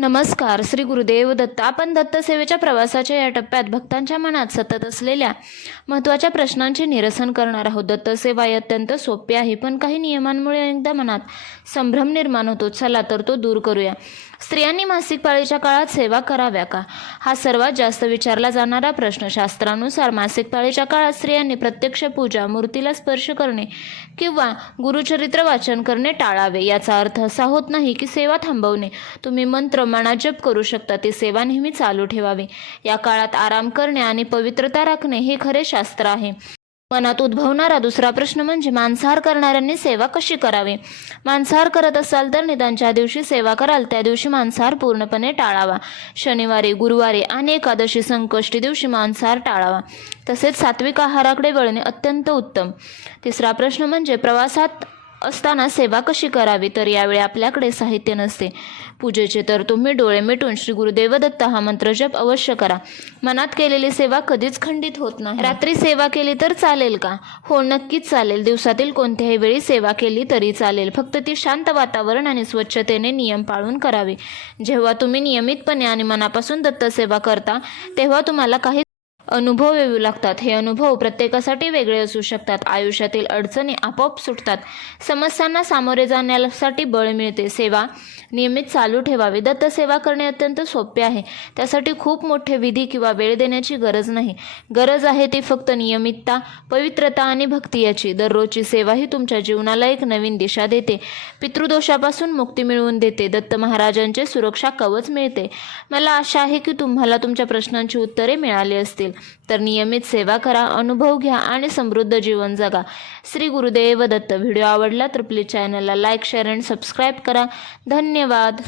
नमस्कार. श्री गुरुदेव दत्त. आपण दत्तसेवेच्या प्रवासाच्या या टप्प्यात भक्तांच्या मनात सतत असलेल्या महत्त्वाच्या प्रश्नांचे निरसन करणार आहोत. दत्तसेवा ही अत्यंत सोपी आहे, पण काही नियमांमुळे अनेकदा मनात संभ्रम निर्माण होतो. चला तर तो दूर करूया. स्त्रियांनी मासिक पाळीच्या काळात सेवा कराव्या का? हा सर्वात जास्त विचारला जाणारा प्रश्न. शास्त्रानुसार मासिक पाळीच्या काळात स्त्रियांनी प्रत्यक्ष पूजा, मूर्तीला स्पर्श करणे किंवा गुरुचरित्र वाचन करणे टाळावे. याचा अर्थ असा होत नाही की सेवा थांबवणे. तुम्ही मंत्र मनात जप करू शकता, ती सेवा नेहमी चालू ठेवावी. या काळात आराम करणे आणि पवित्रता राखणे हे खरे शास्त्र आहे. मनात उद्भवणारा दुसरा प्रश्न म्हणजे मांसाहार करणाऱ्यांनी सेवा कशी करावी? मांसाहार करत असाल तर निदान ज्या दिवशी सेवा कराल त्या दिवशी मांसाहार पूर्णपणे टाळावा. शनिवारी, गुरुवारी आणि एकादशी संकष्टी दिवशी मांसाहार टाळावा. तसेच सात्विक आहाराकडे वळणे अत्यंत उत्तम. तिसरा प्रश्न म्हणजे प्रवासात असताना सेवा कशी करावी? तर यावेळी आपल्याकडे साहित्य नसते पूजेचे, तर तुम्ही डोळे मिटून श्री गुरुदेव दत्त हा मंत्र जप अवश्य करा. मनात केलेली सेवा कधीच खंडित होत नाही. रात्री सेवा केली तर चालेल का? हो, नक्कीच चालेल. दिवसातील कोणत्याही वेळी सेवा केली तरी चालेल. फक्त ती शांत वातावरण आणि स्वच्छतेने नियम पाळून करावी. जेव्हा तुम्ही नियमितपणे आणि मनापासून दत्तसेवा करता तेव्हा तुम्हाला काही अनुभव येऊ लागतात. हे अनुभव प्रत्येकासाठी वेगळे असू शकतात. आयुष्यातील अडचणी आपोआप सुटतात. समस्यांना सामोरे जाण्यासाठी बळ मिळते. सेवा नियमित चालू ठेवावी. दत्तसेवा करणे अत्यंत सोपे आहे. त्यासाठी खूप मोठे विधी किंवा वेळ देण्याची गरज नाही. गरज आहे ती फक्त नियमितता, पवित्रता आणि भक्ती याची. दररोजची सेवा ही तुमच्या जीवनाला एक नवीन दिशा देते. पितृदोषापासून मुक्ती मिळवून देते. दत्त महाराजांचे सुरक्षा कवच मिळते. मला आशा आहे की तुम्हाला तुमच्या प्रश्नांची उत्तरे मिळाली असतील. तर नियमित सेवा करा, अनुभव घ्या आणि समृद्ध जीवन जगा. श्री गुरुदेव दत्त. व्हिडिओ आवडला तर प्लीज चॅनलला लाईक, शेअर आणि सबस्क्राईब करा. धन्यवाद.